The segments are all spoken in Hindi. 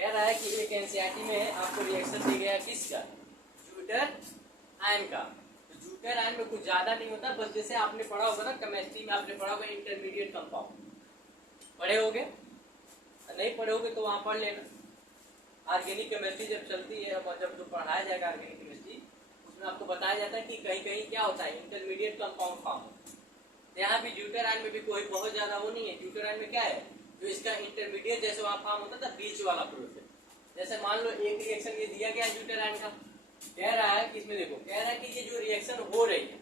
कह रहा है कि एक एनसीईआरटी में आपको रिएक्शन दिया गया किसका, ज्यूटर आयन का। तो ज्यूटर आयन में कुछ ज्यादा नहीं होता, बस जैसे आपने पढ़ा होगा ना केमिस्ट्री में, आपने पढ़ा होगा इंटरमीडिएट कंपाउंड, पढ़े होगे, नहीं पढ़े होगे तो वहां पढ़ लेना। ऑर्गेनिक केमिस्ट्री जब चलती है, जब जो पढ़ाया जाएगा ऑर्गेनिक केमिस्ट्री, उसमें आपको बताया जाता है कि कहीं कहीं क्या होता है, इंटरमीडिएट कंपाउंड फॉर्म होता है। यहाँ भी ज्यूटर आयन में भी कोई बहुत ज्यादा वो नहीं है। ज्यूटर आयन में क्या है, जो इसका इंटरमीडिएट जैसे वहां फॉर्म होता था बीच वाला प्रोसेस, जैसे मान लो एक रिएक्शन ये दिया गया ज्यूटर आयन का, कह रहा है कि इसमें देखो, कह रहा है कि ये जो रिएक्शन हो रही है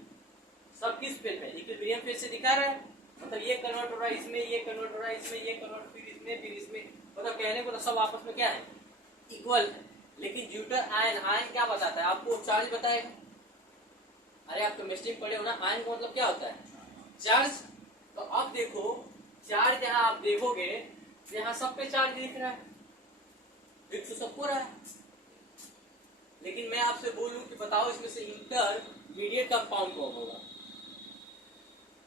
सब किस फेज में, इक्विलिब्रियम फेज से दिखा रहा है, मतलब ये कन्वर्ट हो रहा है इसमें, ये कन्वर्ट हो रहा है इसमें, ये कन्वर्ट फिर इसमें, मतलब कहने को तो सब आपस में क्या है, इक्वल है। लेकिन ज्यूटर आयन, आयन क्या बताता है आपको, चार्ज बताएगा। अरे आप केमिस्ट्री में पढ़े हो ना, आयन का मतलब क्या होता है, चार्ज। तो अब देखो चार्ज यहाँ आप देखोगे यहाँ सब पे चार्ज दिख रहा है, दिख तो सबको रहा है, लेकिन मैं आपसे बोलूं कि बताओ इसमें से इंटरमीडिएट कंपाउंड कौन होगा,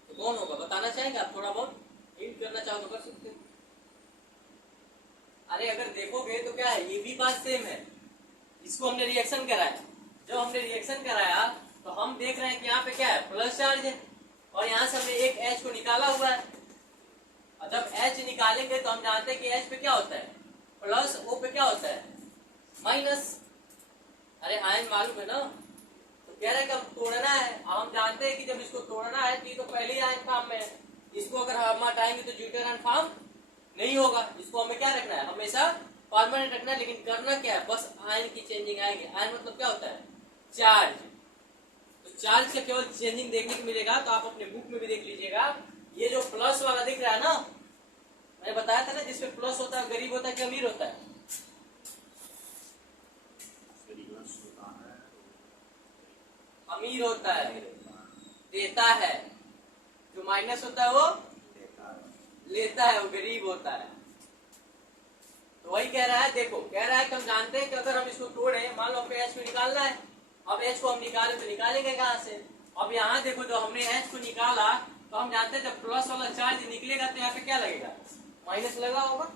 तो कौन होगा बताना चाहेंगे आप, थोड़ा बहुत हिंट करना चाहो तो कर सकते हो। अरे अगर देखोगे तो क्या है, ये भी बात सेम है, इसको हमने रिएक्शन कराया, जब हमने रिएक्शन कराया तो हम देख रहे हैं कि यहाँ पे क्या है, प्लस चार्ज है, और यहाँ से हमने एक H को निकाला हुआ है, और जब H निकालेंगे तो हम जानते हैं कि H पे क्या होता है प्लस, O पे क्या होता है माइनस। अरे आयन मालूम है ना, तो कह रहे हैं कि हम तोड़ना है, हम जानते हैं कि जब इसको तोड़ना है तो ये तो पहले ही आयन फॉर्म में है, इसको अगर हम हटाएंगे तो ज्यूटर आयन फॉर्म नहीं होगा, इसको हमें क्या रखना है, हमेशा परमानेंट रखना है। लेकिन करना क्या है, बस आयन की चेंजिंग आएंगे। आयन मतलब क्या होता है, चार्ज। तो चार्ज का केवल चेंजिंग देखने को मिलेगा, तो आप अपने बुक में भी देख लीजिएगा, ये जो प्लस वाला दिख रहा है ना, मैंने बताया था ना, जिसमें प्लस होता है गरीब होता है कि अमीर होता है, अमीर होता है, देता है, जो माइनस होता है वो लेता है, वो गरीब होता है। तो वही कह रहा है, देखो कह रहा है कि हम जानते हैं कि अगर हम इसको तोड़े, मान लो हमको H को निकालना है, अब H को हम निकाले तो निकालेंगे कहाँ से, अब यहाँ देखो जो हमने H को निकाला तो हम जानते हैं जब प्लस वाला चार्ज निकलेगा तो यहाँ पे क्या लगेगा, माइनस लगा होगा।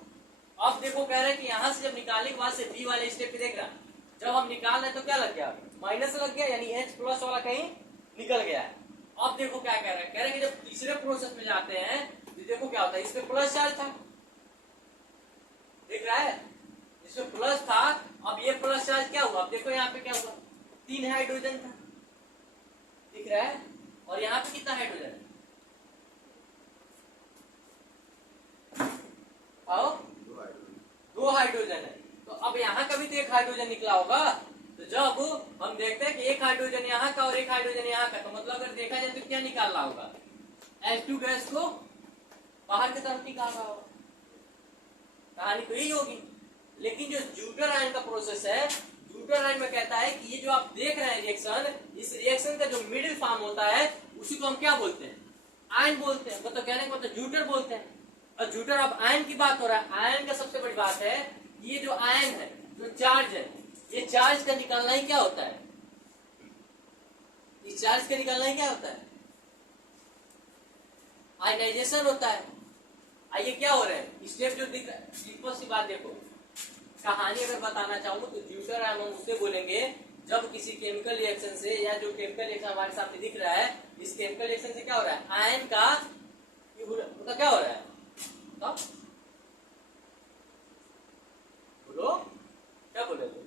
अब देखो कह रहे हैं कि यहाँ से जब निकालने के बाद से B वाले स्टेप पे देख रहा, जब हम निकाल रहे तो क्या लग गया, माइनस लग गया, यानी H प्लस वाला कहीं निकल गया है। अब देखो क्या कह रहे हैं, कह रहे हैं कि जब तीसरे प्रोसेस में जाते हैं तो देखो क्या होता है, इसमें प्लस चार्ज था, दिख रहा है, इसमें प्लस था, अब ये प्लस चार्ज क्या हुआ, अब देखो यहाँ पे क्या हुआ, 3 हाइड्रोजन था, दिख रहा है, और यहाँ पे कितना हाइड्रोजन है, आओ 2 हाइड्रोजन है। तो अब यहाँ का भी तो 1 हाइड्रोजन निकला होगा, तो जब हम देखते हैं कि 1 हाइड्रोजन यहाँ का और 1 हाइड्रोजन यहाँ का, तो मतलब अगर देखा जाए तो क्या निकालना होगा, H2 गैस को बाहर की तरफ निकालना होगा, कहानी तो यही होगी। लेकिन जो ज्यूटर आयन का प्रोसेस है, ज्यूटर आयन में कहता है कि ये जो आप देख रहे हैं रिएक्शन, इस रिएक्शन का जो मिडिल फॉर्म होता है उसी को हम क्या बोलते हैं, आयन बोलते हैं, मतलब कहने को मतलब ज्यूटर बोलते हैं। और ज्यूटर, अब आयन की बात हो रहा है, आयन का सबसे बड़ी बात है, ये जो आयन है, जो चार्ज है, ये चार्ज का निकालना ही क्या होता है, इस चार्ज का निकालना ही क्या होता है, आयनाइजेशन होता है। आइए क्या हो रहा है, स्टेप जो दिख रहा है, सिंपल सी बात देखो, कहानी अगर बताना चाहूँ तो ज्यूटर आयन हम उससे बोलेंगे जब किसी केमिकल रिएक्शन से, या जो केमिकल रिएक्शन हमारे सामने दिख रहा है, इस केमिकल रिएक्शन से क्या हो रहा है, आयन का मतलब क्या हो रहा है, तब बोलो क्या बोले तुम,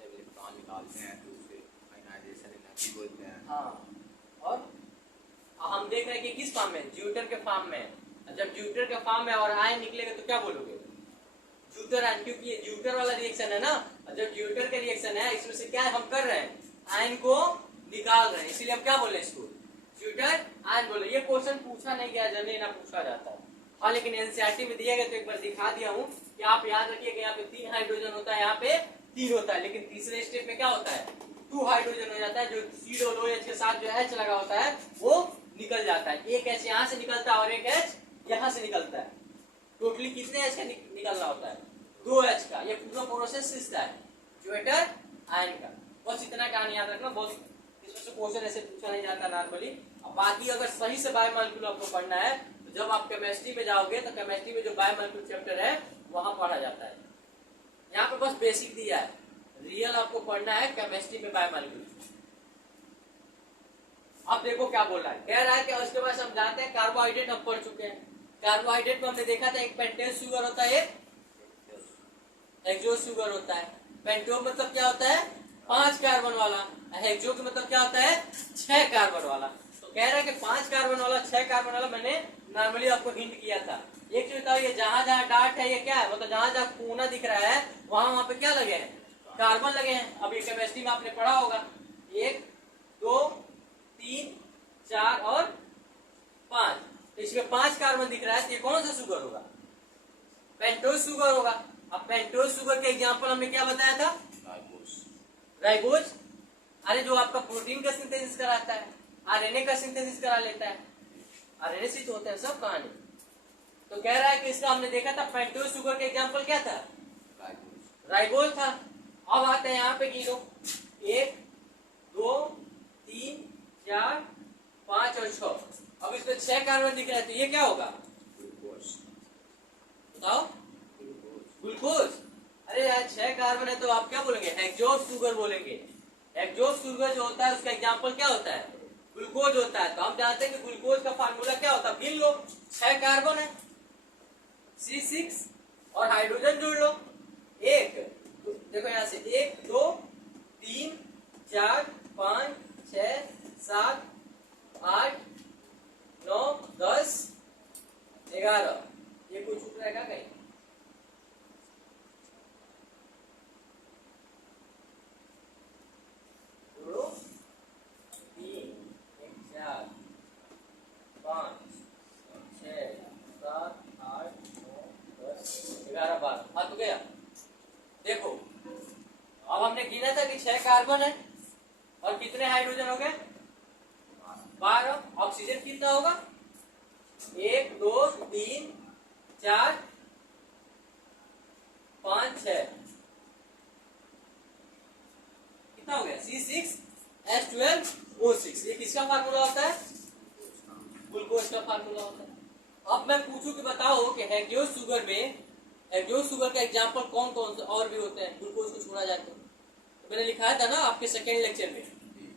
इलेक्ट्रॉन निकालते हैं तो उसे आयनाइजेशन एनर्जी बोलते हैं। हाँ, और हम देख रहे हैं कि किस फॉर्म में, ज्यूटर के फॉर्म में। जब ज्यूटर के फॉर्म में और आयन निकलेगा तो क्या बोलोगे, ज्यूटर आयन, क्योंकि ये ज्यूटर वाला रिएक्शन है ना, जब ज्यूटर का रिएक्शन है, इसमें से क्या हम कर रहे हैं, आयन को निकाल रहे हैं, इसीलिए हम क्या बोले इसको, ज्यूटर आयन बोले। ये क्वेश्चन पूछा नहीं गया, जनरली ना पूछा जाता है, हाँ, लेकिन एनसीईआरटी में दिया गया तो एक बार दिखा दिया हूँ कि आप याद रखिए कि यहाँ पे 3 हाइड्रोजन होता है, यहाँ पे 3 होता है, लेकिन तीसरे स्टेप में क्या होता है, 2 हाइड्रोजन हो जाता है, जो COOH के साथ जो H लगा होता है वो निकल जाता है, एक H यहाँ से निकलता है और एक H यहाँ से निकलता है, टोटली कितने H का निकलना होता है, 2 H का। ये पूरा प्रोसेस इसका है ज्यूटर आयन का, बस इतना कहानी याद रखना, बहुत इसमें से क्वेश्चन ऐसे पूछा नहीं जाता नॉर्मली। अब बाकी अगर सही से बायोमॉलिक्यूल आपको पढ़ना है तो जब आप केमिस्ट्री में जाओगे तो केमिस्ट्री में जो बायोमॉलिक्यूल चैप्टर है वहां पढ़ा जाता है। यहाँ पे बस बेसिक दिया है, रियल आपको पढ़ना है केमिस्ट्री में बायोमॉलिक्यूल। अब देखो क्या बोल रहा है, कह रहा है कि उसके बाद हम जानते हैं कार्बोहाइड्रेट हम पढ़ चुके हैं। कार्बोहाइड्रेट में हमने देखा था एक पेंटेन शुगर होता है, एक हेक्सोस शुगर होता है। पेंटो मतलब क्या होता है 5 कार्बन वाला, हेक्सो का मतलब क्या होता है 6 कार्बन वाला। तो कह रहा है कि 5 कार्बन वाला 6 कार्बन वाला मैंने नॉर्मली आपको हिंट किया था। एक चीज बताओ, ये जहां जहां डार्ट है ये क्या है, मतलब जहां जहां कोना दिख रहा है वहां पे क्या लगे हैं, कार्बन लगे हैं। अब ये केमिस्ट्री में आपने पढ़ा होगा, 1 2 3 4 और 5, तो इसमें 5 कार्बन दिख रहा है, तो ये कौन सा शुगर होगा, पेंटोज शुगर होगा। अब पेंटोज शुगर के एग्जांपल हमने क्या बताया था, राइबोज। अरे जो आपका प्रोटीन का सिंथेसिस कराता है, आरएनए का सिंथेसिस करा लेता है, आरएनए से तो होता है सब कहानी। तो कह रहा है कि इसका हमने देखा था पेंटोज शुगर का एग्जांपल क्या था, राइबोज था। अब आते हैं यहाँ पे गिनो, 1 2 3 4 5 और 6। अब इसमें 6 कार्बन दिख रहा है, तो ये क्या होगा बताओ, ग्लूकोज। अरे यार 6 कार्बन है तो आप क्या बोलेंगे, हेक्सोस शुगर बोलेंगे। हेक्सोस शुगर जो होता है उसका एग्जांपल क्या होता है, ग्लूकोज होता है। तो हम जानते हैं कि ग्लूकोज का फार्मूला क्या होता है, गिन लो, 6 कार्बन है, C6 और हाइड्रोजन जोड़ लो, एक देखो यहाँ से 1 2 3 4 5 6 7 8 9 10 11, ये कुछ छूट रहेगा कहीं, जोड़ो 3 4 5 6 7 8 9 10 11 12, हाँ तो गया। देखो अब हमने गिना था कि 6 कार्बन है और कितने हाइड्रोजन हो गए 12। ऑक्सीजन कितना होगा 1 2 3 4 5 6, कितना हो गया C6H12O6। ये किसका फार्मूला होता है, ग्लूकोज का फार्मूला होता है। अब मैं पूछूं कि बताओ कि हेक्सोस शुगर में, हेक्सोस शुगर का एग्जांपल कौन कौन से और भी होते हैं ग्लूकोज को छोड़ा जाए तो मैंने लिखाया था ना आपके सेकेंड लेक्चर में,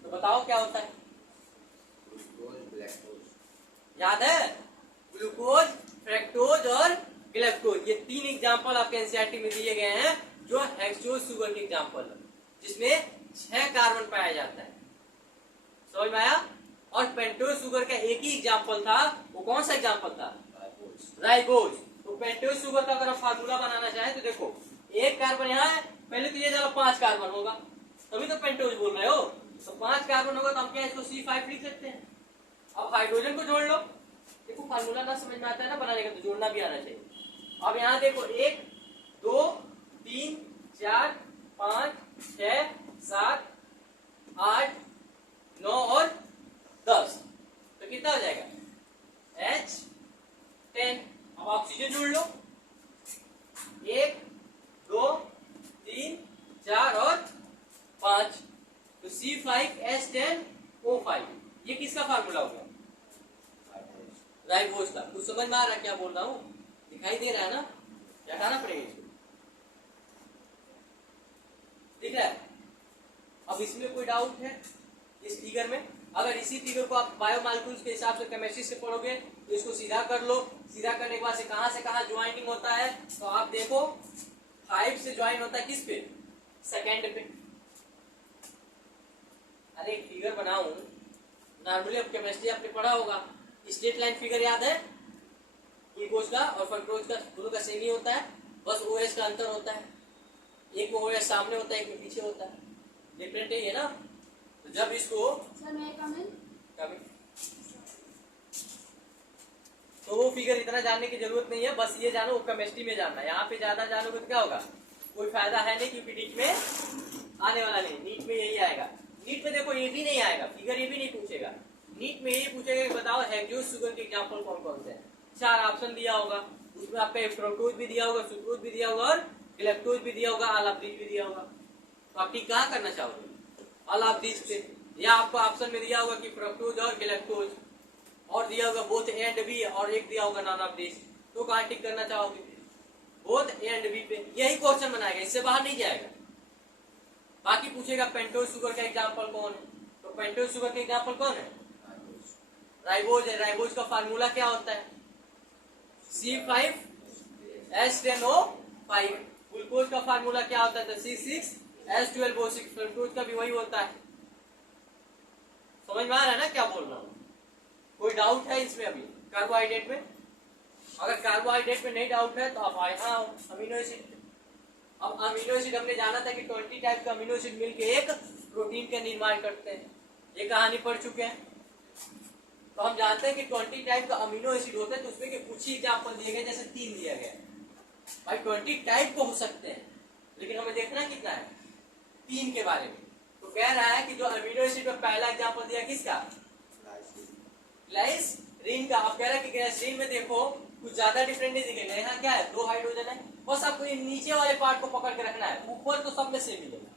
तो बताओ क्या होता है, याद है, ग्लूकोज फ्रक्टोज और ग्लैक्टोज, ये 3 एग्जांपल आपके एनसीईआरटी में दिए गए हैं जो हेक्सोस शुगर के एग्जांपल है, जिसमें 6 कार्बन पाया जाता है, समझ में आया। और पेंटोज शुगर का एक ही एग्जांपल था, वो कौन सा एग्जांपल था, राइबोज। तो पेंटोज शुगर का अगर आप फार्मूला बनाना चाहें तो देखो 1 कार्बन यहाँ है, पहले तो ये जरा 5 कार्बन होगा, तभी तो पेंटोज बोल रहे हो, तो 5 कार्बन होगा तो हम क्या इसको C5 लिख सकते हैं। अब हाइड्रोजन को जोड़ लो, देखो फार्मूला ना समझ में आता है ना बनाने का, तो जोड़ना भी आना चाहिए। अब यहाँ देखो 1 2 3 4 5 6 7 8 9 और 10, तो कितना हो जाएगा H10। अब ऑक्सीजन जोड़ लो, 1 2 3 4 और 5, तो C5H10O5, ये किसका फार्मूला होगा, राइबोज का। कुछ समझ में आ रहा है क्या बोल रहा हूँ, दिखाई दे रहा है ना, क्या हटाना पड़ेगा इसको, दिख रहा है। अब इसमें कोई डाउट है इस फिगर में, अगर इसी फिगर को आप बायोमॉलिक्यूल्स के हिसाब से केमिस्ट्री से पढ़ोगे तो इसको सीधा कर लो, सीधा करने के बाद से कहां ज्वाइनिंग होता है, तो आप देखो 5 से ज्वाइन होता है किस पे, सेकेंड पे। अरे एक फिगर बनाऊं, नॉर्मली अब केमिस्ट्री आपने पढ़ा होगा, स्ट्रेट लाइन फिगर याद है, ग्लूकोज का और फ्रक्टोज का दोनों का सेम ही होता है, बस OH का अंतर होता है, एक में OH सामने होता है एक में पीछे होता है, डिफरेंट है ना। तो जब इसको तो वो फिगर इतना जानने की जरूरत नहीं है, बस ये जानो वो केमिस्ट्री में जानना है, यहाँ पे ज्यादा जानोगे तो क्या होगा, कोई फायदा है नहीं, क्योंकि नीट में आने वाला नहीं, नीट में यही आएगा। नीट में देखो ये भी नहीं आएगा फिगर, ये भी नहीं पूछेगा, नीट में यही पूछेगा कि बताओ हेक्सोस शुगर के एग्जांपल कौन कौन से हैं। 4 ऑप्शन दिया होगा, उसमें आपका फ्रक्टोज भी दिया होगा, सुक्रोज भी दिया होगा और ग्लैक्टोज भी दिया होगा, ऑल ऑफ दीज भी दिया होगा। तो आप ठीक कहाँ करना चाहोगे, ऑल ऑफ दीज पे, या आपको ऑप्शन में दिया होगा कि फ्रक्टोज और ग्लैक्टोज, और दिया होगा बोथ एंड भी, और एक दिया होगा नॉन ऑफ दीज, तो कहाँ टिक करना चाहोगे, बोथ ए एंड बी पे, यही क्वेश्चन बनाएगा, इससे बाहर नहीं जाएगा। बाकी पूछेगा पेंटोज शुगर का एग्जांपल कौन है, तो पेंटोज शुगर का एग्जांपल कौन है, राइबोज है। राइबोज का फार्मूला क्या होता है, C5H10O5। ग्लूकोज का फार्मूला क्या होता है, तो C6H12O6। फ्रक्टोज का भी वही होता है। समझ में आ रहा है ना क्या बोल रहा हूँ? कोई डाउट है इसमें अभी कार्बोहाइड्रेट में? अगर कार्बोहाइड्रेट में नहीं डाउट है तो आप यहाँ अमीनो एसिड। अब अमीनो एसिड हमने जाना था कि 20 टाइप का अमीनो एसिड मिलकर एक प्रोटीन का निर्माण करते हैं, ये कहानी पढ़ चुके हैं। तो हम जानते हैं कि 20 टाइप का अमीनो एसिड होते हैं, तो उसमें के कुछ ही एग्जाम्पल दिए गए, जैसे 3 दिया गया। भाई 20 टाइप को हो सकते हैं, लेकिन हमें देखना कितना है, 3 के बारे में। तो कह रहा है कि जो अमीनो एसिड में पहला एग्जाम्पल दिया किसका, ग्लाइसरीन का। अब कह रहा है कि ग्लाइसरीन में देखो कुछ ज्यादा डिफरेंट नहीं दिखेगा। यहाँ क्या है, 2 हाइड्रोजन है, बस आपको ये नीचे वाले पार्ट को पकड़ के रखना है, ऊपर तो सब में सेम मिलेगा।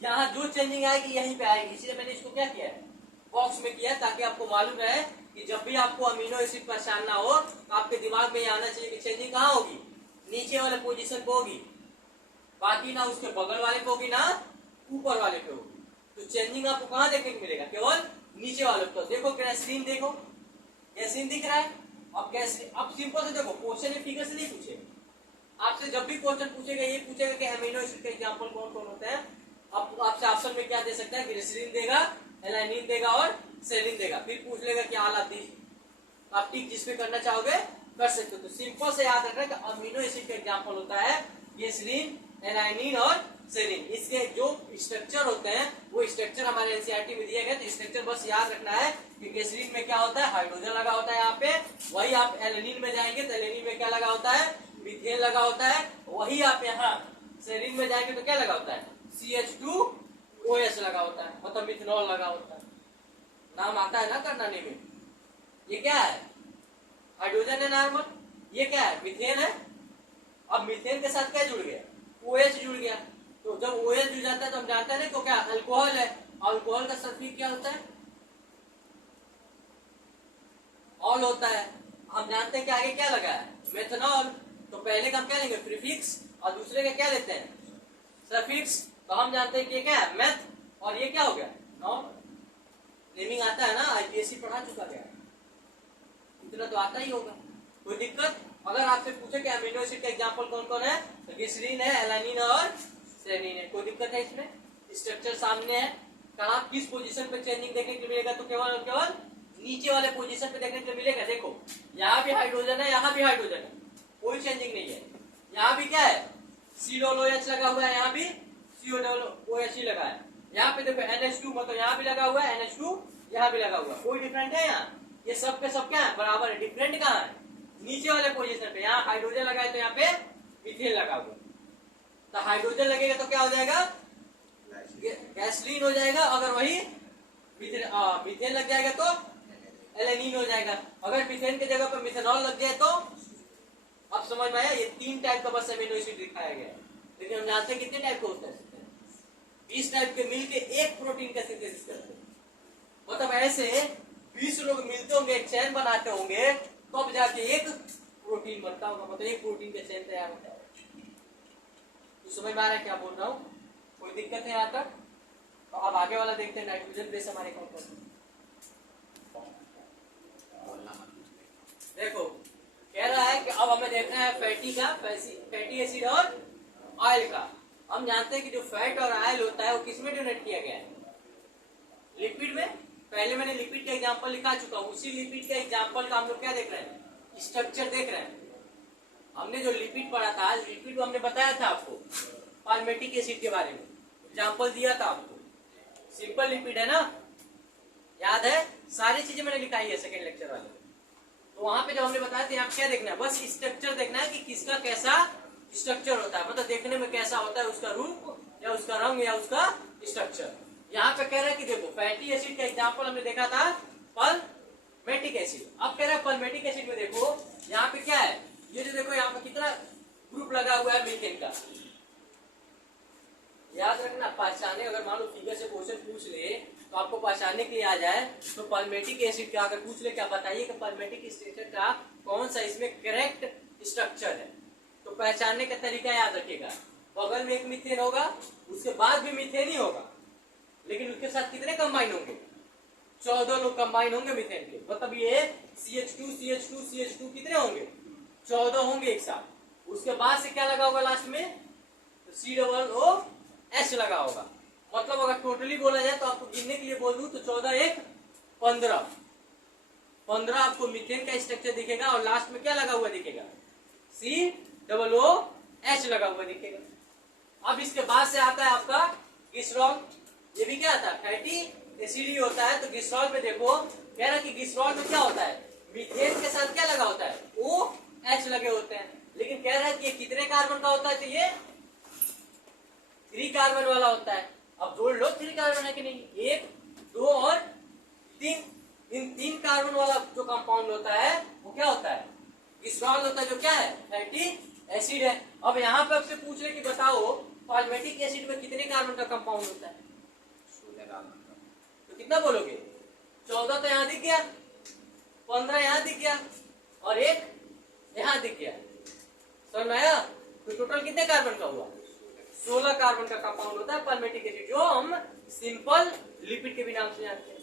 यहाँ जो चेंजिंग आएगी यहीं पे आएगी, इसलिए मैंने इसको क्या किया है, बॉक्स में किया, ताकि आपको मालूम रहे कि जब भी आपको अमीनो एसिड पहचानना हो तो आपके दिमाग में ये आना चाहिए कि चेंजिंग कहाँ होगी, नीचे वाले पोजीशन पे होगी, बाकी ना उसके बगल वाले पे होगी, ना ऊपर वाले पे होगी। तो चेंजिंग आपको कहाँ देखने को मिलेगा, केवल नीचे वाले पे। देखो ग्लिसरीन, देखो ग्लिसरीन दिख रहा है। अब ग्लिसरीन, अब सिंपल से देखो, क्वेश्चन ये फिगर से नहीं पूछे आपसे। जब भी क्वेश्चन पूछेगा ये पूछेगा कि अमीनो एसिड के एग्जांपल कौन कौन होते हैं। अब आपसे ऑप्शन में क्या दे सकता है, ग्लिसरीन देगा, एलानिन देगा और सेलिन देगा। फिर पूछ लेगा कि आला दी, आप टिक जिसपे करना चाहोगे कर सकते हो। तो सिंपल से याद रखना कि अमीनो एसिड का एग्जांपल होता है ग्लिसरीन, एलानिन और सेलिन। इसके जो स्ट्रक्चर होते हैं वो स्ट्रक्चर हमारे एनसीईआरटी में दिए गए। तो स्ट्रक्चर बस याद रखना है कि ग्लिसरीन में क्या होता है, हाइड्रोजन लगा होता है यहाँ पे। वही आप एलानिन में जाएंगे तो एलानिन में क्या लगा होता है, मीथेन लगा होता है। वही आप यहाँ सेलिन में जाएंगे तो क्या लगा होता है, CH2OH लगा होता है, मतलब मिथेनॉल लगा होता है। नाम आता है ना करनाने में। ये क्या है, हाइड्रोजन है नॉर्मल। ये क्या है, मीथेन है। अब मीथेन के साथ क्या जुड़ गया, OH जुड़ गया। तो जब OH जुड़ जाता है तो हम जानते हैं ना तो क्या, अल्कोहल है। अल्कोहल का सल्फेट क्या होता है, ऑल होता है। हम जानते हैं कि आगे क्या लगा है, मेथनॉल। तो पहले का हम क्या लेंगे, प्रीफिक्स, और दूसरे का क्या लेते हैं, सफिक्स। तो हम जानते हैं कि ये क्या है, मेथ, और ये क्या हो गया, नॉन। नेमिंग आता है ना, आईपीएससी पढ़ा चुका गया, इतना तो आता ही होगा। कोई दिक्कत? अगर आपसे पूछे कि अमीनो एसिड का एग्जांपल कौन कौन है, तो ग्लिसरीन है, एलानिन और सेलिन है। कोई दिक्कत है इसमें? स्ट्रक्चर सामने है। कहाँ किस पोजीशन पे चेंजिंग देखने को मिलेगा, तो केवल और केवल नीचे वाले पोजीशन पे देखने को मिलेगा। देखो यहाँ भी हाइड्रोजन है, यहाँ भी हाइड्रोजन है, कोई चेंजिंग नहीं है। यहाँ भी क्या है, COOH लगा हुआ है, यहाँ भी COOH ही लगा है। यहाँ पे देखो NH2, मतलब यहाँ भी लगा हुआ है, NH2 यहाँ भी लगा हुआ है। कोई डिफरेंट है यहाँ, ये सब के सब क्या है, बराबर है। डिफरेंट कहाँ है, नीचे वाले पोजीशन पे। यहाँ हाइड्रोजन लगा है तो यहाँ पे मीथेन लगा हुआ। तो हाइड्रोजन लगेगा तो क्या हो जाएगा, गैसोलीन हो जाएगा। अगर वही मीथेन लग जाएगा तो एलानिन हो जाएगा। अगर मीथेन की जगह पर मिथेनॉल लग जाए तो, अब समझ में आया। ये 3 टाइप का बस अमीनो एसिड दिखाया गया है। लेकिन हम जानते हैं कितने टाइप का होता है, 20 टाइप के मिलके एक प्रोटीन का सिंथेसिस करते हैं। मतलब ऐसे 20 लोग मिलते होंगे, एक चैन बनाते होंगे, तब जाके एक प्रोटीन बनता होगा, मतलब एक प्रोटीन का चैन तैयार होता है। तो समझ में आ रहा है क्या बोल रहा हूँ? कोई दिक्कत है यहाँ तक? तो अब आगे वाला देखते हैं, नाइट्रोजन बेस हमारे कौन कौन से। देखो कह रहा है कि अब हमें देखना है फैटी एसिड और ऑयल का। हम जानते हैं कि जो फैट और ऑयल होता है वो किसमें डोनेट किया गया है, लिपिड में। पहले मैंने लिपिड का एग्जांपल लिखा चुका हूँ। उसी लिपिड का एग्जांपल का हम लोग क्या देख रहे हैं, स्ट्रक्चर देख रहे हैं। हमने जो लिपिड पढ़ा था, लिपिड हमने बताया था आपको पाल्मेटिक एसिड के बारे में, एग्जांपल दिया था आपको। सिंपल लिपिड है ना, याद है? सारी चीजें मैंने लिखाई है सेकेंड लेक्चर वाले। तो वहां पे जब हमने बताया था, आप क्या देखना है, बस स्ट्रक्चर देखना है कि किसका कैसा स्ट्रक्चर होता है, मतलब देखने में कैसा होता है, उसका रूप या उसका रंग या उसका स्ट्रक्चर। यहाँ पे कह रहा है कि देखो फैटी एसिड का एग्जांपल हमने देखा था पाल्मेटिक एसिड। अब कह रहा है पाल्मेटिक एसिड में देखो यहाँ पे क्या है, ये जो देखो यहाँ पे कितना ग्रुप लगा हुआ है मीथेन का। याद रखना, पहचाने, अगर मान लो फिगर से क्वेश्चन पूछ ले तो आपको पहचानने के लिए आ जाए तो पाल्मेटिक एसिड का अगर पूछ ले, क्या बताइए कि पाल्मेटिक स्ट्रक्चर का कौन सा इसमें करेक्ट स्ट्रक्चर है। पहचानने का तरीका याद रखिएगा, बगल में एक मीथेन होगा, उसके बाद भी मीथेन ही होगा, लेकिन उसके साथ कितने कंबाइन होंगे? 14 लोग कंबाइन होंगे मीथेन के। मतलब ये CH2 CH2 CH2 कितने होंगे? 14 होंगे एक साथ। उसके बाद से क्या लगा होगा लास्ट में? COOH लगा होगा। मतलब अगर टोटली बोला जाए तो आपको गिनने के लिए बोल दूं तो 14 एक 15 आपको मीथेन का स्ट्रक्चर दिखेगा और लास्ट में क्या लगा हुआ दिखेगा? COOH लगा हुआ दिखेगा। अब इसके बाद से आता है आपका ग्लिसरॉल। ये भी क्या आता है? फैटी एसिड ही होता है। तो ग्लिसरॉल में देखो, कह रहा कि ग्लिसरॉल में क्या होता है? मीथेन के साथ क्या लगा होता है? OH लगे होते हैं। लेकिन कह रहा है कि ये कितने कार्बन का होता है? तो ये 3 कार्बन वाला होता है। अब जोड़ लो 3 कार्बन है कि नहीं? 1 2 और 3। इन 3 कार्बन वाला जो कंपाउंड होता है वो क्या होता है? ग्लिसरॉल होता है, जो क्या है? फैटी एसिड है। अब यहाँ पे आपसे पूछ रहे कि बताओ पाल्मेटिक एसिड में कितने कार्बन का कंपाउंड होता है? 16 कार्बन का। तो कितना बोलोगे? 14 तो यहाँ दिख गया, 15 यहाँ दिख गया और 1 यहाँ दिख गया। समझ में आया? तो टोटल कितने कार्बन का हुआ? 16 कार्बन का कंपाउंड होता है पाल्मेटिक एसिड, जो हम सिंपल लिपिड के भी नाम से जानते हैं।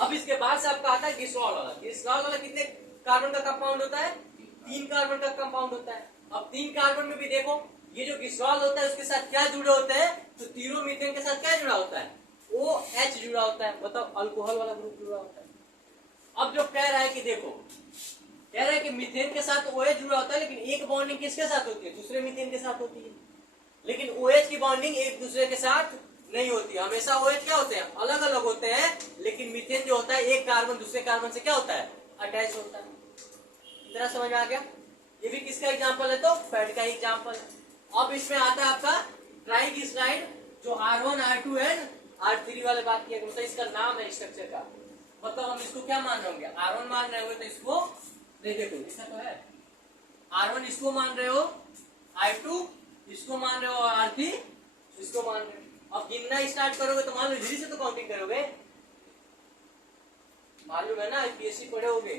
अब इसके बाद से आपका आता है ग्लिसरॉल वाला। ग्लिसरॉल वाला कितने कार्बन का कंपाउंड होता है? 3 कार्बन का कंपाउंड होता है। अब 3 कार्बन में भी देखो, ये जो ग्लिसरॉल होता है उसके साथ क्या जुड़े होते हैं? तो तीरोमीथेन के साथ क्या जुड़ा होता है? OH जुड़ा होता है, मतलब अल्कोहल वाला ग्रुप जुड़ा होता है। अब जो कह रहा है कि देखो, कह रहा है कि मीथेन के साथ OH जुड़ा होता है, लेकिन एक बॉन्डिंग किसके साथ होती है? दूसरे मीथेन के साथ होती है। लेकिन OH की बॉन्डिंग एक दूसरे के साथ नहीं होती है। हमेशा OH क्या होते हैं? अलग अलग होते हैं। लेकिन मीथेन जो होता है, एक कार्बन दूसरे कार्बन से क्या होता है? अटैच होता है। इतना समझ में आ गया? ये भी किसका एग्जांपल है? तो फैट का एग्जांपल है। अब इसमें आता है आपका ट्राइग्लिसराइड, जो R1 R2 एंड R3 वाले बात किया, मतलब इसका नाम है स्ट्रक्चर का। मतलब हम इसको क्या मान रहे होंगे? R1 मान रहे होंगे तो इसको नहीं, देखो इसका तो है R1 इसको मान रहे हो, R2 इसको मान रहे हो और R3 इसको मान रहे हो। अब गिनना स्टार्ट करोगे तो मान लो धीरे से तो काउंटिंग करोगे। मालूम है ना, IPSC पढ़े होगे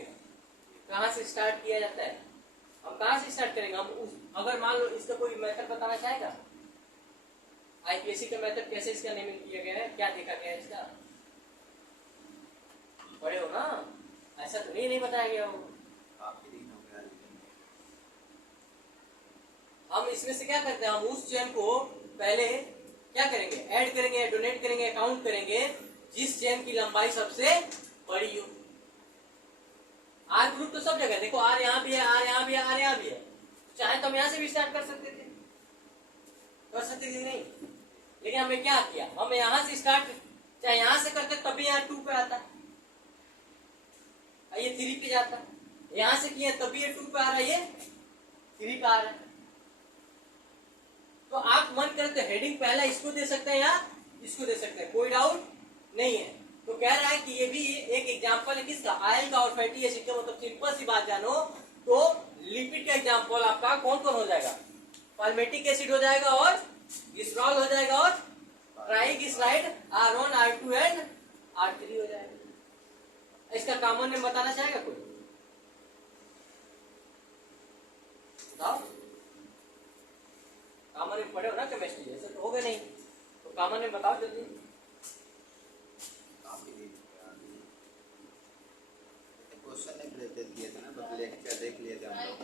कहाँ से स्टार्ट किया जाता है। हम कहाँ से स्टार्ट करेंगे? हम अगर मान लो इसका कोई मेथड बताना चाहेगा, IPSC का मेथड कैसे इसका नेमिंग किया गया है, क्या देखा गया है इसका? पढ़े हो ना? ऐसा तो नहीं बताया गया हो। हम इसमें से क्या करते हैं? हम उस चेन को पहले क्या करेंगे? ऐड करेंगे, डोनेट करेंगे, काउंट करेंगे जिस चेन की लंबाई सबसे बड़ी हो। R ग्रुप तो सब जगह देखो, R यहाँ भी है, R यहाँ भी है, R यहाँ भी है। चाहे तो हम यहाँ से भी स्टार्ट कर सकते थे, नहीं? लेकिन हमें क्या किया? हम यहाँ से स्टार्ट, चाहे यहाँ से करते तब भी यहाँ 2 पे आता, ये 3 पे जाता। यहाँ से किया तब भी ये 2 पे आ रहा है, ये 3 पे आ रहा है। तो आप मन करे तो हेडिंग पहला इसको दे सकते हैं या इसको दे सकते हैं, कोई डाउट नहीं है। तो कह रहा है कि ये भी एक एग्जांपल है किसका? आयन का और फैटी एसिड का। मतलब सिंपल सी बात जानो तो लिपिड का एग्जांपल आपका कौन कौन हो जाएगा? पाल्मेटिक एसिड हो जाएगा और ग्लिसरॉल हो जाएगा और triglyceride R1 R2 and R3 हो जाएगा। इसका कॉमन नेम बताना चाहेगा कोई? बताओ। कॉमन नेम पढ़े हो ना केमिस्ट्री, ऐसा तो होगा नहीं, तो कॉमन नेम बताओ जल्दी। क्वेश्चन नहीं दिए थे ना, तो लेक्चर देख लिए थे हम लोग।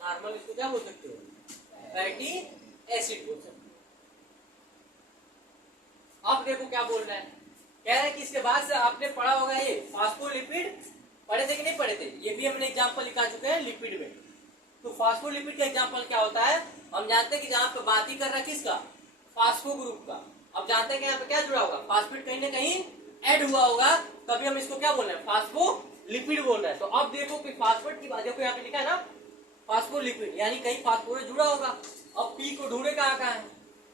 नॉर्मल इसको क्या बोल सकते हो? फैटी एसिड बोल सकते हो। अब देखो क्या बोल रहा है, कह रहा है कि इसके बाद से आपने पढ़ा होगा ये फास्फोलिपिड, पढ़े थे कि नहीं पढ़े थे? ये भी हमने एग्जांपल लिखा चुके हैं लिपिड में। तो फास्फोलिपिड का एग्जांपल क्या होता है? हम जानते हैं कि जहां पे बात ही कर रहा है किसका? फास्फो ग्रुप का। अब जानते हैं कि यहाँ पे क्या जुड़ा होगा? फास्फेट कहीं ना कहीं ऐड हुआ होगा, तभी हम इसको क्या बोल रहे हैं? फास्फोलिपिड बोल रहे हैं। तो अब देखो कि फास्फेट की बात, देखो यहाँ पे लिखा है ना फास्फोलिपिड, यानी कहीं फास्फोरस जुड़ा होगा। अब पी को ढूंढे कहाँ है?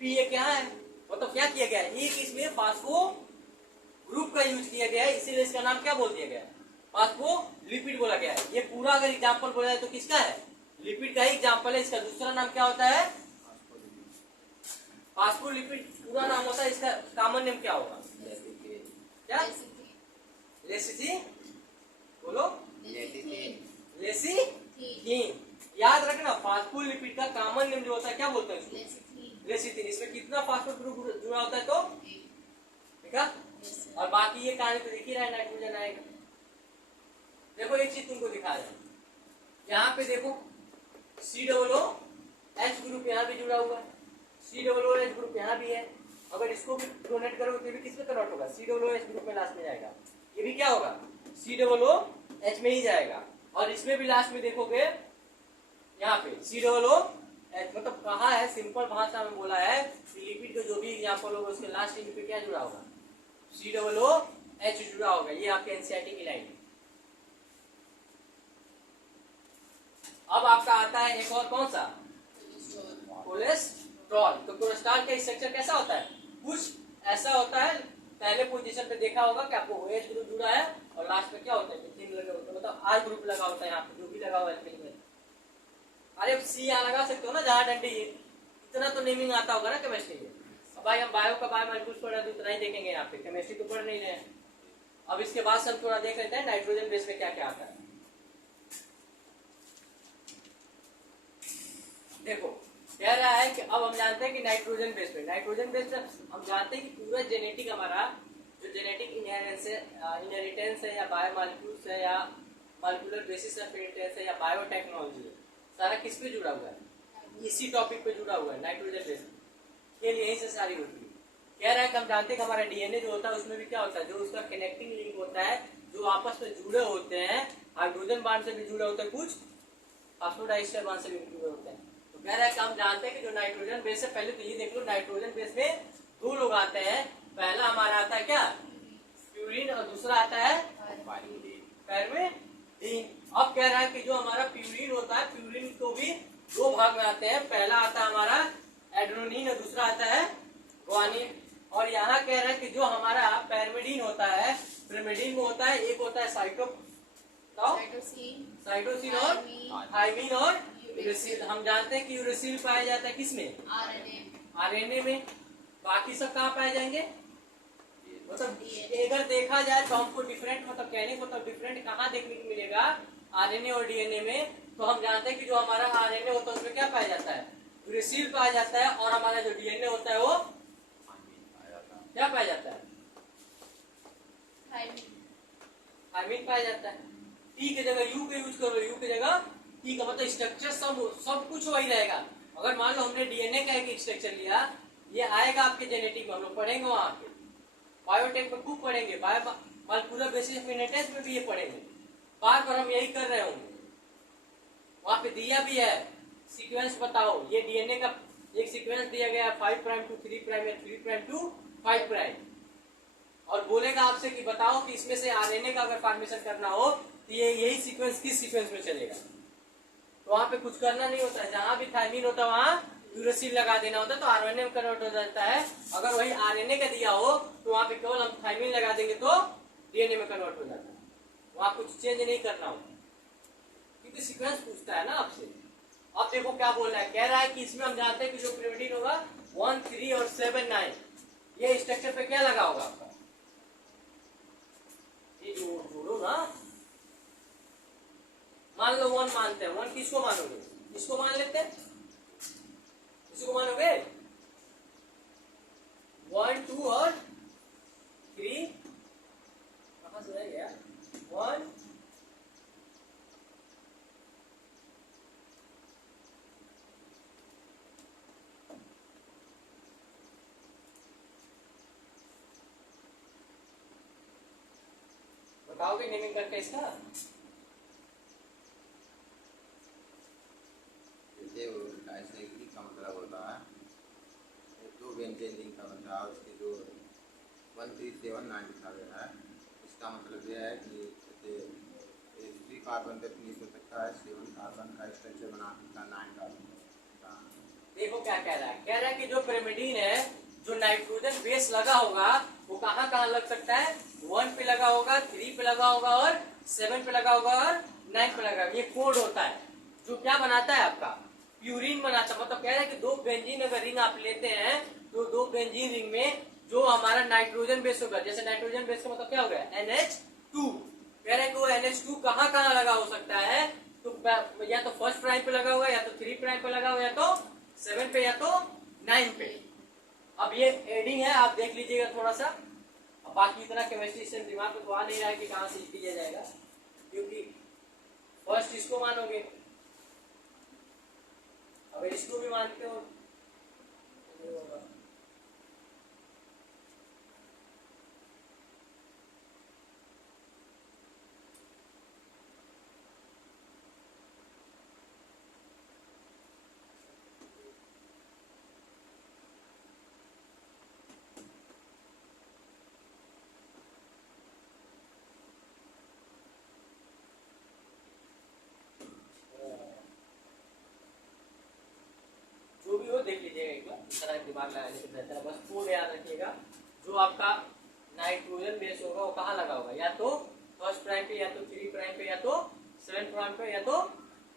पी ये क्या है? मतलब क्या किया गया है? एक इसमें फास्फो ग्रुप का यूज किया गया है, इसीलिए इसका नाम क्या बोल दिया गया है? फास्फोलिपिड बोला गया है। ये पूरा अगर एग्जांपल बोला जाए तो किसका है? लिपिड का ही एग्जांपल है। इसका दूसरा नाम क्या होता है? फास्फोलिपिड पूरा नाम होता है, इसका कॉमन नेम क्या होगा? क्या? लेसिथीन। बोलो। लेसिथीन। याद रखना, फास्फोलिपिड का कॉमन नेम जो होता है क्या बोलते हैं इसको? लेसिथीन। इसमें कितना फास्फोर ग्रुप जुड़ा होता है? तो ठीक है। और बाकी ये कहानी तो दिख ही रहा है, नाइट्रोजन आएगा। देखो एक चीज तुमको दिखा रहा है, यहाँ पे देखो COOH ग्रुप यहाँ भी जुड़ा हुआ है, COOH ग्रुप यहाँ भी है। अगर इसको भी डोनेट करोगे तो भी किस में कन्वर्ट होगा? COOH ग्रुप में लास्ट में जाएगा। ये भी क्या होगा? COOH में ही जाएगा। और इसमें भी लास्ट में देखोगे यहाँ पे COOH, मतलब कहा है सिंपल भाषा में बोला है, लिपिड का जो भी एग्जाम्पल होगा उसके लास्ट इंड पे क्या जुड़ा होगा? COOH जुड़ा होगा। ये आपके एनसीईआरटी की लाइन है। अब आपका आता है एक और, कौन सा? कोलेस्ट्रॉल। तो कोलेस्ट्रॉल का स्ट्रक्चर कैसा होता है? कुछ ऐसा होता है, पहले पोजीशन पे देखा होगा कि आपको OH ग्रुप जुड़ा है और लास्ट में क्या होता है? मिथेन लगा होता है, मतलब R ग्रुप लगा होता है यहाँ पे, जो भी लगा हुआ है में। अरे C यहाँ लगा सकते हो ना जहाँ डंडी है। इतना तो नेमिंग आता होगा ना केमिस्ट्री में। अब भाई हम बायो का बायोमॉलिक्यूल्स पढ़ रहे हैं तो इतना ही देखेंगे यहाँ पे, केमिस्ट्री तो पढ़ नहीं रहे हैं। अब इसके बाद हम थोड़ा देख लेते हैं नाइट्रोजन बेस में क्या क्या आता है। देखो कह रहा है कि अब हम जानते हैं कि नाइट्रोजन बेस में हम जानते हैं कि पूरा जेनेटिक हमारा जो जेनेटिक इनहेरिटेंस है या बायोमॉलिक्यूल्स है या मॉलिक्यूलर बेसिस ऑफ इनहेरिटेंस है या बायोटेक्नोलॉजी है, सारा किस पे जुड़ा हुआ है? इसी टॉपिक पे जुड़ा हुआ है, नाइट्रोजन बेस खेल यहीं से सारी होती है। कह रहा है कि हम जानते हैं कि हमारा डीएनए जो होता है उसमें भी क्या होता है? जो उसका कनेक्टिंग लिंक होता है, जो आपस में जुड़े होते हैं, हाइड्रोजन बांड से भी जुड़े होते हैं, कुछ फास्फोडाइस्टर बांड से भी जुड़े होते हैं। तो कह रहा है कि हम जानते हैं कि जो नाइट्रोजन बेस है, पहले तो ये देख लो, नाइट्रोजन बेस में दो लोग आते हैं। पहला हमारा आता है क्या? प्यूरिन, और दूसरा आता है पैरमिडीन। अब कह रहा है कि जो हमारा प्यूरिन होता है, प्यूरिन को भी दो भाग में आते हैं, पहला आता है हमारा एड्रोनिन और दूसरा आता है ग्वानिन। और यहाँ कह रहा है कि जो हमारा पैरमिडीन होता है, पैरमिडीन में होता है, एक होता है साइटोसिन और थायमिन और यूरेसिल। हम जानते हैं कि यूरेसिल पाया जाता है किसमें? आरएनए में। बाकी सब कहाँ पाए जाएंगे? मतलब अगर देखा जाए तो हमको डिफरेंट, मतलब कहने को तो डिफरेंट कहाँ देखने को मिलेगा? आरएनए और डीएनए में। तो हम जानते हैं कि जो हमारा आरएनए होता है उसमें क्या पाया जाता है? यूरेसिल पाया जाता है। और हमारा जो डीएनए होता है वो क्या पाया जाता है? थायमिन पाया जाता है। टी की जगह यू का यूज करो, यू की जगह टी का, मतलब स्ट्रक्चर सब कुछ वही रहेगा। अगर मान लो हमने डीएनए का एक स्ट्रक्चर लिया, ये आएगा आपके जेनेटिक में, हम लोग पढ़ेंगे वहां पे, बायोटेक में खूब पढ़ेंगे, मॉलिक्यूलर बेसिस ऑफ इनहेरिटेंस में भी ये पढ़ेंगे। बार बार हम यही कर रहे होंगे। वहां पे दिया भी है सीक्वेंस, बताओ ये डीएनए का एक सीक्वेंस दिया गया है 5 प्राइम टू 3 प्राइम या 3 प्राइम टू 5 प्राइम, और बोलेगा आपसे कि बताओ कि इसमें से आरएनए का अगर फॉर्मेशन करना हो तो ये यही सीक्वेंस किस सीक्वेंस में चलेगा। तो वहां पे कुछ करना नहीं होता है, जहां भी थायमिन होता है वहां यूरेसिल लगा देना होता है, तो आरएनए में कन्वर्ट हो जाता है। अगर वही आरएनए का दिया हो तो वहां पे केवल हम थायमिन लगा देंगे तो डीएनए में कन्वर्ट हो जाता है, वहां कुछ चेंज नहीं करना होता, क्योंकि सीक्वेंस पूछता है ना आपसे। अब देखो क्या बोल रहा है, कह रहा है कि इसमें हम जानते हैं कि जो प्रोटीन होगा 1, 3 और 7, 9 ये स्ट्रक्चर पे क्या लगा होगा आपका? ये जोड़ो ना, मान लो 1 मानते हैं, 1 किसको मानोगे? इसको मान लेते हैं, इसको मानोगे 1, 2 और 3, कहां से रह गया 1, बताओगे नेमिंग करके इसका? डाइसाइक्लिक का मतलब होता है दो बेंजीन रिंग का बनता है, उसके जो 137 लिखा गया है, इसका मतलब यह है कि जैसे 3 कार्बन तक फिनिश हो सकता है, 7 कार्बन का स्ट्रक्चर बना सकता है, 9 कार्बन। देखो क्या कह रहा है, कह रहा है कि जो पिरिमिडीन है, जो नाइट्रोजन बेस लगा होगा वो कहाँ कहाँ लग सकता है? 1 पे लगा होगा, 3 पे लगा होगा और 7 पे लगा होगा और 9 पे लगा होगा। ये कोड होता है जो क्या बनाता है आपका? प्यूरिन बनाता है। मतलब कह रहा है कि दो बेंजीन अगर रिंग आप लेते हैं तो दो बेंजीन रिंग में जो हमारा नाइट्रोजन बेस होगा, जैसे नाइट्रोजन बेस का मतलब क्या हो गया NH2, कह रहे हैं कि वो NH2 कहाँ कहाँ लगा हो सकता है, तो या तो फर्स्ट प्राइम पे लगा हुआ है, या तो 3 प्राइम पे लगा हुआ है, या तो 7 पे, या तो 9 पे। अब ये एडिंग है, आप देख लीजिएगा थोड़ा सा। अब बाकी इतना केमिस्ट्री से दिमाग में तो आ नहीं रहा है कि कहाँ से किया जाएगा, क्योंकि फर्स्ट इसको मानोगे, अब इसको भी मानते हो तो नहीं होगा। जो भी हो देख लीजिएगा एक बार, इस तरह दिमाग लगाने से बेहतर है। बस कोड याद रखिएगा, जो आपका नाइट्रोजन बेस होगा वो कहाँ लगा होगा, या तो फर्स्ट प्राइम पे, या तो 3 प्राइम पे, या तो 7 प्राइम पे, या तो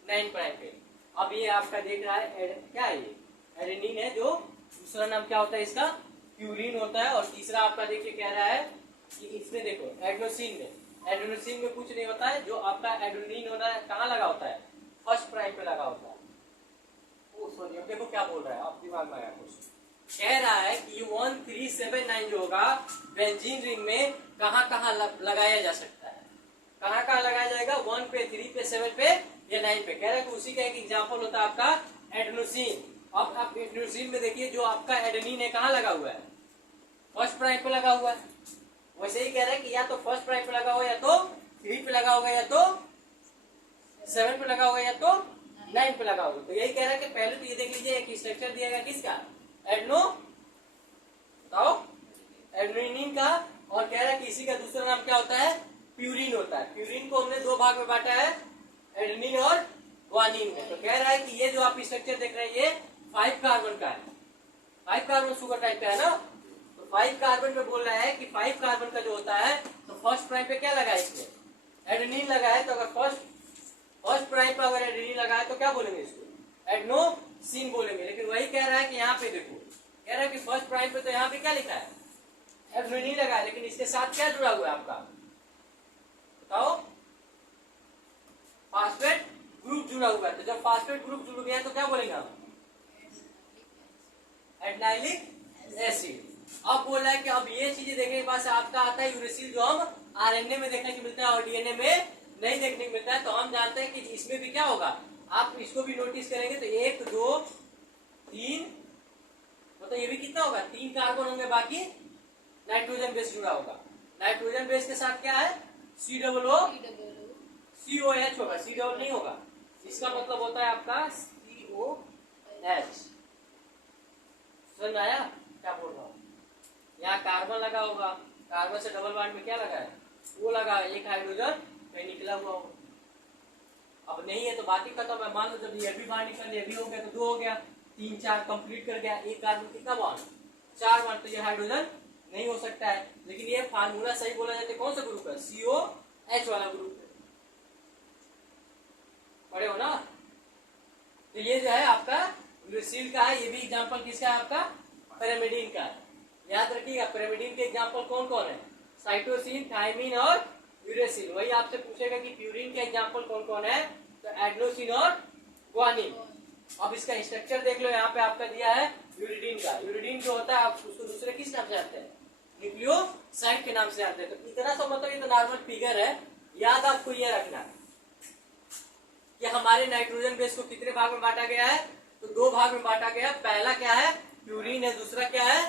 9 प्राइम पे। अब ये आपका देख रहा है क्या है, ये एडेनिन है, जो दूसरा नाम क्या होता है इसका, प्यूरिन होता है। और तीसरा आपका देखिए कह रहा है कि इसमें देखो एडेनोसिन में, एडेनोसिन में कुछ नहीं होता है, जो आपका एडेनिन होता है कहाँ लगा होता है, फर्स्ट प्राइम पे लगा होता है। सॉरी, अब देखो क्या बोल रहा है, आप दिमाग में आया कुछ, कह रहा है कि 1379 जो होगा बेंजीन रिंग में कहाँ कहाँ लगाया जा सकता है, कहाँ कहाँ लगाया जाएगा, 1 पे, 3 पे, 7 पे या 9 पे। कह रहा है कि उसी का एक एग्जांपल होता है आपका एडेनोसिन। अब आप एडेनोसिन में देखिए जो आपका एडेनिन है कहाँ लगा हुआ है, फर्स्ट प्राइम पे लगा हुआ है। वैसे ही कह रहा है कि या तो फर्स्ट प्राइम पे लगा हुआ, या तो 3 पे लगा होगा, या तो 7 पे लगा होगा, या तो 9 पे लगा होगा। तो यही कह रहा है कि पहले तो ये देख लीजिए एक स्ट्रक्चर दिया गया किसका, एडनो, बताओ, एडेनिन का। और कह रहा है कि इसी का दूसरा नाम क्या होता है, प्यूरिन होता है। प्यूरिन को हमने 2 भाग में बांटा है, एडेनिन और ग्वानिन में। तो कह रहा है कि ये जो आप स्ट्रक्चर देख रहे हैं ये 5 कार्बन का है, 5 कार्बन शुगर टाइप का है ना। तो 5 कार्बन में बोल रहा है कि 5 कार्बन का जो होता है, तो फर्स्ट प्राइम पे क्या लगा है, इसमें एडेनिन लगा है। तो अगर फर्स्ट प्राइम पे अगर एडेनिन लगा है तो क्या बोलेंगे इसको, एडेनोसिन बोलेंगे। लेकिन वही कह रहा है कि यहाँ पे देखो, कह रहा है कि फर्स्ट प्राइम पे तो यहाँ पे क्या लिखा है, एडेनिन लगा है, लेकिन इसके साथ क्या जुड़ा हुआ है आपका, बताओ, फास्फेट ग्रुप जुड़ा हुआ है। तो जब फास्फेट ग्रुप जुड़ गया तो क्या बोलेंगे हम, एडेनाइलिक एसिड। अब बोल रहा है कि अब ये चीजें देखने के बाद आपका आता है यूरेसिल, जो हम आरएनए में देखने को मिलता है और डीएनए में नहीं देखने को मिलता है। तो हम जानते हैं कि इसमें भी क्या होगा, आप इसको भी नोटिस करेंगे तो 1 2 3, मतलब ये भी कितना होगा, 3 कार्बन होंगे, बाकी नाइट्रोजन बेस जुड़ा होगा। नाइट्रोजन बेस के साथ क्या है, COO COH होगा, C डबल नहीं होगा। इसका मतलब होता है आपका COH। समझ में आया क्या बोल रहा हूँ, यहाँ कार्बन लगा होगा, कार्बन से डबल बॉन्ड में क्या लगा है, वो लगा, एक हाइड्रोजन कहीं निकला हुआ होगा। अब नहीं है तो बात ही खत्म है। मान लो जब ये भी बाहर निकल, ये भी हो गया तो 2 हो गया, 3 4 कंप्लीट कर गया, एक कार्बन कितना बॉन्ड, 4 बॉन्ड। तो ये हाइड्रोजन नहीं हो सकता है। लेकिन ये फार्मूला सही बोला जाता है, कौन सा ग्रुप है, COH वाला ग्रुप है, पढ़े हो ना। तो ये जो है आपका यूरेसिल का है, ये भी एग्जांपल किसका है, आपका पिरामिडीन का है। याद रखिएगा पिरामिडीन के एग्जांपल कौन कौन है, साइटोसिन, थायमिन और यूरेसिल। वही आपसे पूछेगा कि प्यूरिन के एग्जांपल कौन कौन है, तो एडेनोसिन और ग्वानिन। अब इसका स्ट्रक्चर देख लो, यहाँ पे आपका दिया है यूरिडीन का। यूरिडीन जो होता है आप उसको दूसरे किस नाम से जानते हैं, न्यूक्लियोसाइड के नाम से जानते हैं। तो इतना सा मतलब ये तो नॉर्मल फिगर है, याद आपको ये रखना कि हमारे नाइट्रोजन बेस को कितने भाग में बांटा गया है, तो 2 भाग में बांटा गया। पहला क्या है, प्यूरिन है, दूसरा क्या है,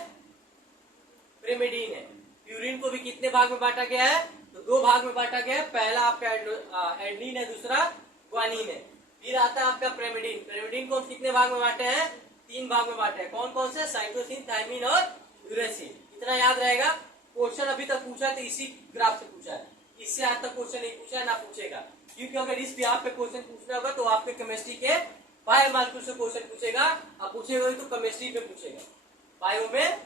पिरिमिडीन है। प्यूरिन को भी कितने भाग में बांटा गया है, तो 2 भाग में बांटा गया है। पहला आपका एडेनिन है, दूसरा ग्वानिन है। फिर आता है आपका पिरिमिडीन। पिरिमिडीन को कितने भाग में बांटे हैं, 3 भाग में बांटे हैं। कौन कौन से, साइटोसिन, थायमिन और यूरेसिल। इतना याद रहेगा। क्वेश्चन अभी तक पूछा तो इसी ग्राफ से पूछा है, इससे आज तक क्वेश्चन नहीं पूछा है, ना पूछेगा। क्योंकि अगर इस ग्राफ पे क्वेश्चन पूछना होगा तो आपके केमिस्ट्री के बायो मार्क्स से क्वेश्चन पूछेगा। अब पूछेगा तो केमिस्ट्री पे पूछेगा, बायो में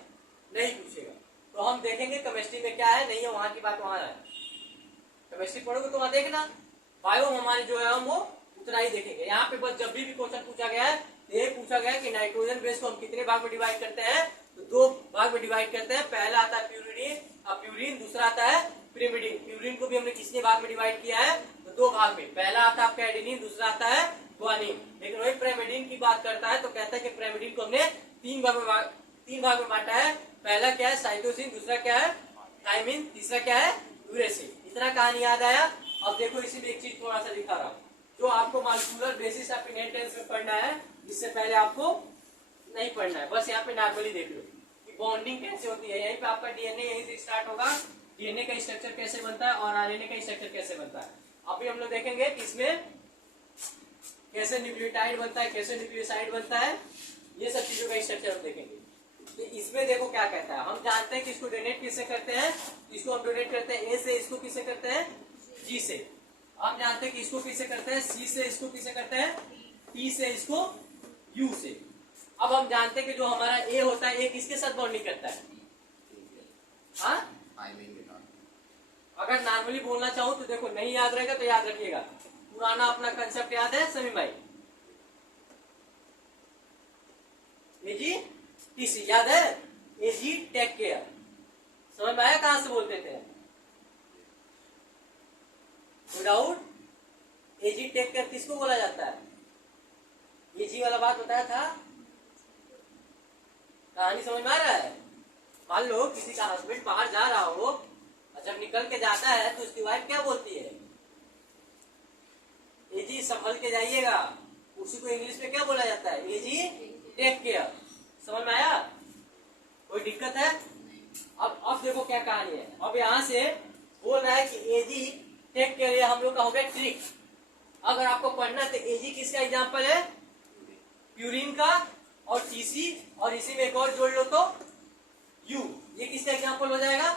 नहीं पूछेगा। तो हम देखेंगे केमिस्ट्री में क्या है, नहीं है, वहां की बात वहां है। केमिस्ट्री पढ़ोगे तो वहां देखना, बायो हमारी जो है हम वो उतना ही देखेंगे। यहाँ पे बस जब भी क्वेश्चन पूछा गया है, ये पूछा गया कि नाइट्रोजन बेस को हम कितने भाग में डिवाइड करते हैं, तो तो दो भाग में डिवाइड करते हैं। पहला आता है प्यूरिन, दूसरा आता है पिरिमिडिन। प्यूरिन को भी हमने किसने भाग में डिवाइड किया है, तो दो भाग में। पहला आता है आपका एडेनिन, दूसरा आता है ग्वानिन। लेकिन वही पिरिमिडिन की बात करता है तो कहता है कि पिरिमिडिन को हमने तीन भाग में बांटा है। पहला क्या है, साइटोसिन, दूसरा क्या है, थाइमिन, तीसरा क्या है, यूरेसिन। इतना कहानी याद आया। अब देखो इसी में एक चीज थोड़ा सा दिखा रहा हूँ जो आपको मॉलिक्यूलर बेसिस ऑफ इनहेरिटेंस में पढ़ना है, इससे पहले आपको नहीं पढ़ना है। बस यहाँ पे नॉर्मली देख लो कि बॉन्डिंग कैसे होती है। यहीं पे आपका डीएनए यहीं से स्टार्ट होगा, डीएनए का स्ट्रक्चर कैसे बनता है और आरएनए का स्ट्रक्चर कैसे बनता है। अभी हम लोग देखेंगे कि इसमें कैसे न्यूक्लियोटाइड बनता है, कैसे न्यूक्लियोसाइड बनता है, ये सब चीजों का स्ट्रक्चर हम देखेंगे। तो इसमें देखो क्या कहता है, हम जानते हैं कि इसको डोनेट किससे करते हैं, इसको हम डोनेट करते हैं ए से, इसको किससे करते हैं, जी से। हम जानते हैं कि इसको किससे करते हैं, सी से, इसको किससे करते हैं, टी से, इसको यू से। अब हम जानते हैं कि जो हमारा ए होता है, ए किसके साथ बॉन्डिंग करता है, हाँ, अगर नॉर्मली बोलना चाहूं तो देखो नहीं याद रहेगा तो याद रखिएगा, पुराना अपना कंसेप्ट याद है समीम भाई, एजी टीसी याद है, एजी टेक केयर, समझ में आया कहां से बोलते थे, नो डाउट। एजी टेक केयर किसको बोला जाता है, एजी वाला बात बताया था, कहानी समझ में आ रहा है। मान लो किसी का हस्बैंड बाहर जा रहा हो और जब निकल के जाता है तो उसकी वाइफ क्या बोलती है, एजी संभल के जाइएगा, उसी को इंग्लिश में क्या बोला जाता है, एजी टेक केयर। समझ में आया, कोई दिक्कत है। अब देखो क्या कहानी है। अब यहाँ से बोल रहा है कि एजी टेक केयर, ये हम लोग का हो गया ट्रिक। अगर आपको पढ़ना तो एजी किसका एग्जाम्पल है, प्यूरिन का और टीसी, और इसी में एक और जोड़ लो तो यू, ये किसका एग्जाम्पल हो जाएगा,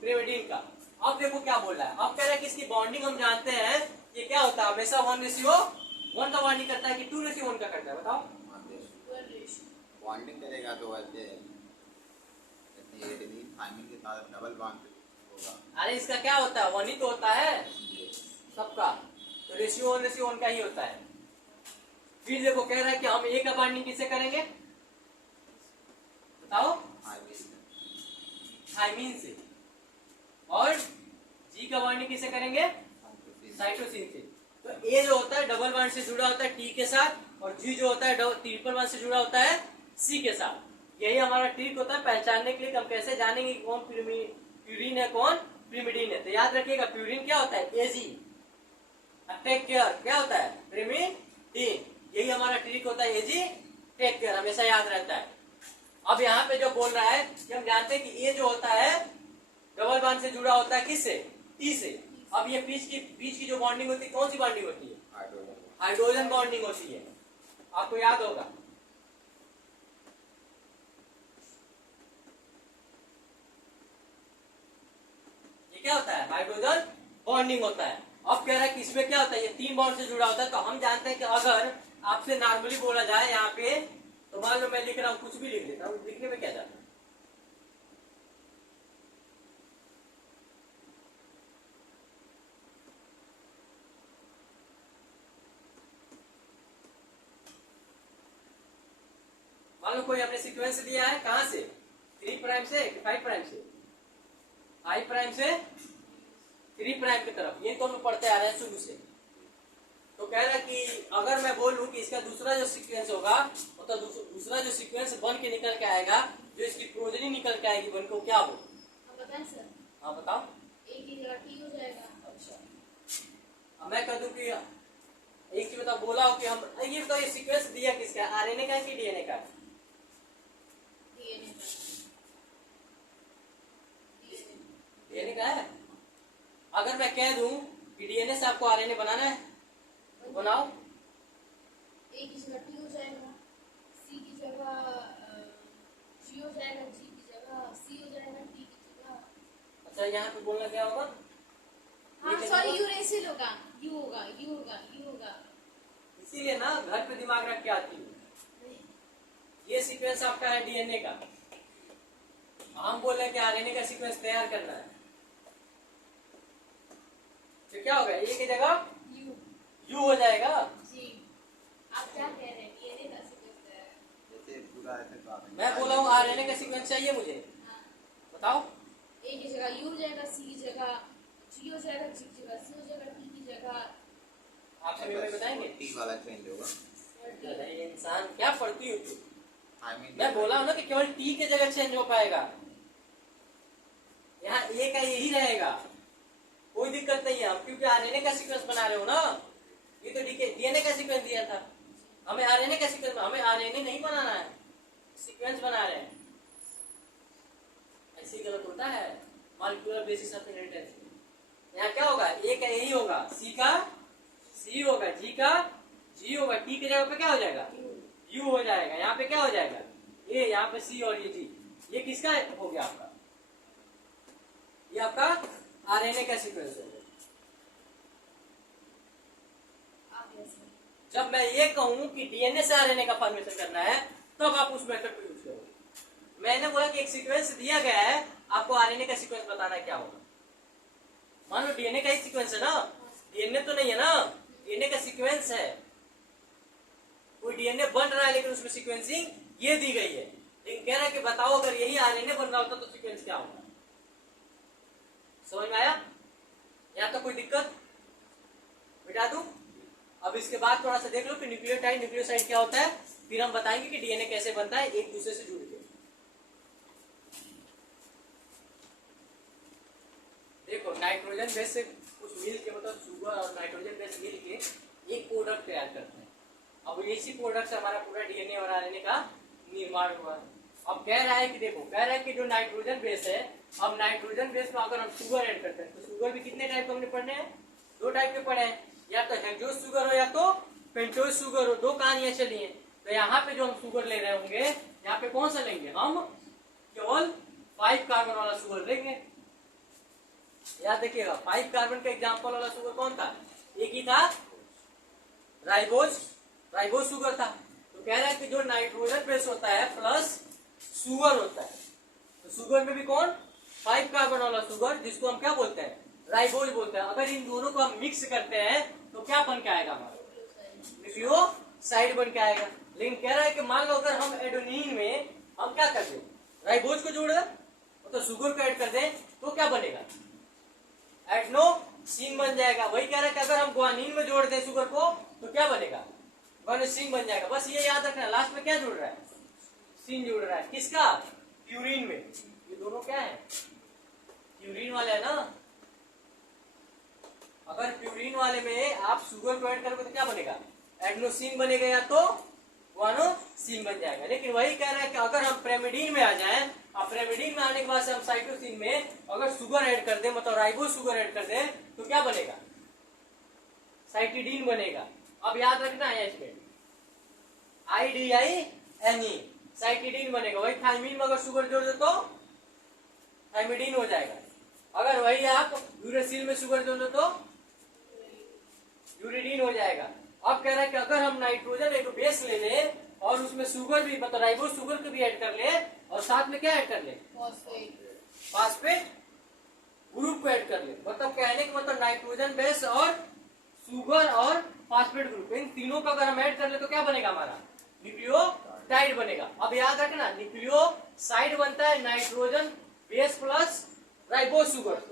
पिरिमिडिन का। अब देखो क्या बोल रहा है, अब कह रहा है कि इसकी बॉन्डिंग हम जानते हैं ये क्या होता है, हमेशा 1:1 का बॉन्डिंग करता है कि 2:1 का करता है, बताओ। बॉन्डिंग करेगा तो वैसे थाइमिन के साथ डबल बॉन्ड होगा। अरे इसका क्या होता है, 1 ही तो होता है सबका, तो रेशियो 1:1 का ही होता है। फिर देखो कह रहा है कि हम ए का बॉन्डिंग किससे करेंगे, बताओ, थाइमिन से, और जी का बॉन्डिंग किससे करेंगे, साइटोसिन से। तो ए जो होता है डबल बॉन्ड से जुड़ा होता है टी के साथ, और जी जो होता है ट्रिपल बॉन्ड से जुड़ा होता है सी के साथ। यही हमारा ट्रिक होता है पहचानने के लिए, हम कैसे जानेंगे कौन प्यूरिन है कौन पिरिमिडिन है। तो याद रखिएगा प्यूरिन क्या होता है, एजी, टेक केयर क्या होता है, पिरिमिडिन। यही हमारा ट्रिक होता है, एजी टेक केयर, हमेशा याद रहता है। अब यहाँ पे जो बोल रहा है कि हम जानते हैं कि ए जो होता है डबल बॉन्ड से जुड़ा होता है किससे, टी से। अब ये बीच की जो बॉन्डिंग होती है कौन सी बॉन्डिंग होती है, हाइड्रोजन बॉन्डिंग होती है, आपको याद होगा। ये क्या होता है, हाइड्रोजन बॉन्डिंग होता है। अब कह रहा है कि इसमें क्या होता है, ये 3 बॉन्ड से जुड़ा होता है। तो हम जानते हैं कि अगर आपसे नॉर्मली बोला जाए यहाँ पे, तो मान लो मैं लिख रहा हूँ, कुछ भी लिख देता हूँ, लिखने में क्या जाता है, मान लो कोई हमने सीक्वेंस दिया है, कहां से, 3 प्राइम से 5 प्राइम से, 5 प्राइम से 3 प्राइम की तरफ, ये तो हम पढ़ते आ रहे हैं शुरू से। तो कह रहा है कि अगर मैं बोलूं कि इसका दूसरा जो सीक्वेंस होगा, मतलब दूसरा जो सीक्वेंस बन के निकल के आएगा, जो इसकी प्रोजनी निकल के आएगी बन को, क्या हो, बताएं सर, हाँ बताओ। एक की जगह टी हो जाएगा। अच्छा, अब मैं कह दूं कि एक चीज बता, बोला हो कि हम ये तो ये सीक्वेंस दिया किसका, आरएनए का कि डीएनए का, डीएनए का है। अगर मैं कह दूं कि डीएनए से आपको आरएनए बनाना है, तो बनाओ। ए की जगह टी हो जाएगा, सी की जगह जी हो जाएगा, जी की जगह सी हो जाएगा, टी की जगह, अच्छा यहाँ पे बोलना क्या होगा, हाँ सॉरी यूरेसिल होगा, यू होगा, यू होगा, यू होगा। इसीलिए ना घर पे दिमाग रख के आती है। ये सीक्वेंस आपका है डीएनए का, हम बोल रहे हैं कि आरएनए का सीक्वेंस तैयार करना है, तो क्या होगा, ए की जगह यू हो जाएगा। जी, आप क्या कह रहे हैं, डीएनए का सीक्वेंस है। जैसे पूरा ऐसे तो आता है। मैं बोला हूँ आरएनए का सीक्वेंस चाहिए मुझे, हाँ। बताओ। ए की जगह यू हो जाएगा, सी की जगह जी हो जाएगा, जी की जगह सी हो जाएगा, टी की जगह आप सभी में बताएंगे। टी वाला चेंज होगा। अरे ये इंसान क्या पढ़ती हो तुम? आई मीन मैं बोला हूँ ना कि केवल टी के जगह चेंज हो पाएगा, यहाँ ए का यही रहेगा, कोई दिक्कत नहीं है। हम क्योंकि आरएनए का सीक्वेंस बना रहे हो ना, ये तो डीएनए का सीक्वेंस दिया था, हमें आरएनए का सीक्वेंस, हमें आरएनए नहीं बनाना है, सीक्वेंस बना रहे हैं। ऐसे गलत होता है मॉलिक्यूलर बेसिस ऑफ इनहेरिटेंस। यहाँ क्या होगा, ए का यही होगा, सी का सी होगा, जी का जी होगा, टी के जगह पे क्या हो जाएगा, यू हो जाएगा, यहाँ पे क्या हो जाएगा, ए, यहाँ पे सी और ये जी। ये किसका हो गया आपका, ये आपका आरएनए का सीक्वेंस है। जब मैं ये कहूं कि डीएनए से आरएनए का फॉर्मेशन करना है, तब आप उस मेथड को यूज करोगे। मैंने बोला कि एक सीक्वेंस दिया गया है, आपको आरएनए का सीक्वेंस बताना है क्या होगा। मान लो डीएनए का ही सीक्वेंस है ना, डीएनए तो नहीं है ना, डीएनए का सीक्वेंस है, कोई डीएनए बन रहा है लेकिन उसमें सीक्वेंसिंग ये दी गई है, लेकिन कह रहा है कि बताओ अगर यही आरएनए बन रहा होता तो सीक्वेंस क्या होगा। समझ में आया? यहाँ तो कोई दिक्कत, बिठा दूं? अब इसके बाद थोड़ा सा देख लो कि न्यूक्लियोटाइड न्यूक्लियोसाइड क्या होता है, फिर हम बताएंगे कि डीएनए कैसे बनता है एक दूसरे से जुड़ के। देखो नाइट्रोजन बेस से कुछ मिल के, मतलब शुगर और नाइट्रोजन बेस मिल के एक प्रोडक्ट तैयार करते हैं। अब इसी प्रोडक्ट से हमारा पूरा डीएनए और आरएनए का निर्माण हुआ। अब कह रहा है कि देखो, कह रहा है कि जो नाइट्रोजन बेस है, अब नाइट्रोजन बेस में अगर हम शुगर ऐड करते हैं तो शुगर भी कितने टाइप के हमने पढ़ने हैं, 2 टाइप के पढ़े हैं, या तो हेक्सोज शुगर हो या तो पेंटोज शुगर हो, 2 कहानियां चली हैं। तो यहाँ पे जो हम शुगर ले रहे होंगे, यहाँ पे कौन सा लेंगे, हम केवल 5 कार्बन वाला शुगर लेंगे। याद देखिएगा, 5 कार्बन का एग्जाम्पल वाला शुगर कौन था, एक ही था, राइबोज शुगर था। तो कह रहा है कि जो नाइट्रोजन बेस होता है प्लस शुगर होता है, तो शुगर में भी कौन, 5 कार्बन वाला शुगर, जिसको हम क्या बोलते हैं, राइबोज बोलते हैं। अगर इन दोनों को हम मिक्स करते हैं तो क्या बन के आएगा हमारा, न्यूक्लियोसाइड बन के आएगा। लेकिन कह रहा है कि मान लो अगर हम एडेनिन में हम क्या कर दें, राइबोज को जोड़ दें, तो शुगर को ऐड कर दें, तो क्या बनेगा, एडेनोसिन बन जाएगा। वही कह रहा है कि अगर हम ग्वानिन में जोड़ दें शुगर को तो क्या बनेगा, ग्वानिसिन बन जाएगा। बस ये याद रखना, लास्ट में क्या जुड़ रहा है, सिन जुड़ रहा है, किसका, प्यूरिन में। ये दोनों क्या है, प्यूरिन वाले है ना। अगर प्यूरिन वाले में आप शुगर को ऐड करोगे तो क्या बनेगा, एडेनोसिन बनेगा या तो ग्वानोसिन बन जाएगा। लेकिन वही कह रहा है कि अगर हम प्रेमिडीन में आ जाएं, अब प्रेमिडीन में आने के बाद से हम साइटोसिन में अगर शुगर ऐड कर दें, मतलब राइबोज शुगर ऐड कर दें, तो क्या बनेगा, साइटिडीन बनेगा। अब याद रखना है इसमें IDINE, साइटिडीन बनेगा। वही थाइमिन में अगर शुगर जोड़ दे तो थाइमिडीन हो जाएगा। अगर वही आप यूरेसिल में शुगर जोड़ दो तो यूरिडीन हो जाएगा। अब कह रहा है कि अगर हम नाइट्रोजन एक बेस ले लें और उसमें शुगर भी, मतलब राइबोज शुगर को भी ऐड कर ले, और साथ में क्या ऐड कर ले, फास्फेट ग्रुप को ऐड कर ले। मतलब कहने का मतलब नाइट्रोजन बेस और शुगर और फास्फेट ग्रुप, इन तीनों का अगर हम ऐड कर ले तो क्या बनेगा हमारा, न्यूक्लियोटाइड बनेगा। अब याद रखना, न्यूक्लियोसाइड बनता है nitrogen base plus ribose sugar.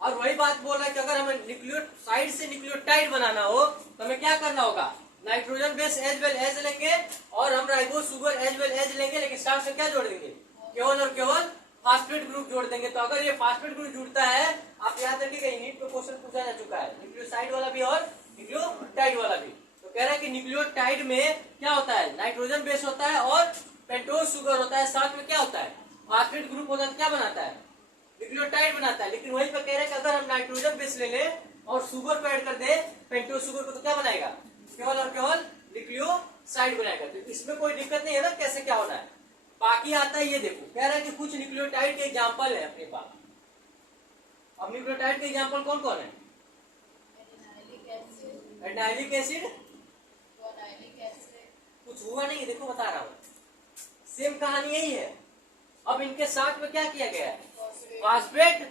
और वही बात बोल रहा है कि अगर हमें न्यूक्लियोसाइड से न्यूक्लियोटाइड बनाना हो तो हमें क्या करना होगा, nitrogen base as well as लेंगे और हम ribose sugar as well as लेंगे, लेकिन साथ में क्या जोड़ देंगे, केवल और केवल फास्फेट ग्रुप जोड़ देंगे। तो अगर ये फास्फेट ग्रुप जुड़ता है, आप याद रखिएगा नीट में क्वेश्चन पूछा जा चुका है, न्यूक्लियोसाइड वाला भी और न्यूक्लियोटाइड वाला भी। तो कह रहा है कि न्यूक्लियोटाइड में क्या होता है, नाइट्रोजन बेस होता है और पेंटोज शुगर होता है, साथ में क्या होता है, फास्फेट ग्रुप होता है, क्या बनाता है, न्यूक्लियोटाइड बनाता है। लेकिन वही पर कह रहे हैं कि अगर हम नाइट्रोजन बेस ले लें और शुगर को ऐड कर दे, पेंटोज शुगर को, तो क्या बनाएगा, केवल और केवल न्यूक्लियोसाइड बनाएगा। तो इसमें कोई दिक्कत नहीं है ना, कैसे क्या होना है। बाकी आता है ये देखो, कह रहा है कि कुछ न्यूक्लियोटाइड के एग्जाम्पल है अपने पास। अब न्यूक्लियोटाइड के एग्जाम्पल कौन कौन है, एडेनाइलिक एसिड, कुछ हुआ नहीं, देखो बता रहा हूँ, सेम कहानी यही है। अब इनके साथ में क्या किया गया है, फास्फेट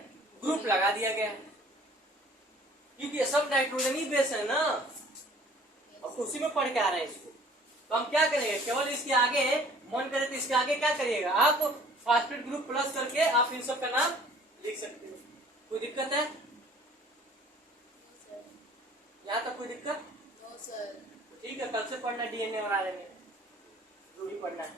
ग्रुप लगा दिया गया है, क्योंकि ये सब नाइट्रोजन ही बेस है ना। अब उसी में पढ़ के आ रहे हैं इसको। तो हम क्या करेंगे, केवल इसके आगे मन करे तो इसके आगे क्या करिएगा, आप फास्फेट ग्रुप प्लस करके आप इन सब का नाम लिख सकते हो। कोई दिक्कत है नो सर। यहाँ तक, कोई दिक्कत? No sir. ठीक है, कल से पढ़ना डीएनए और आरएनए जो भी पढ़ना है।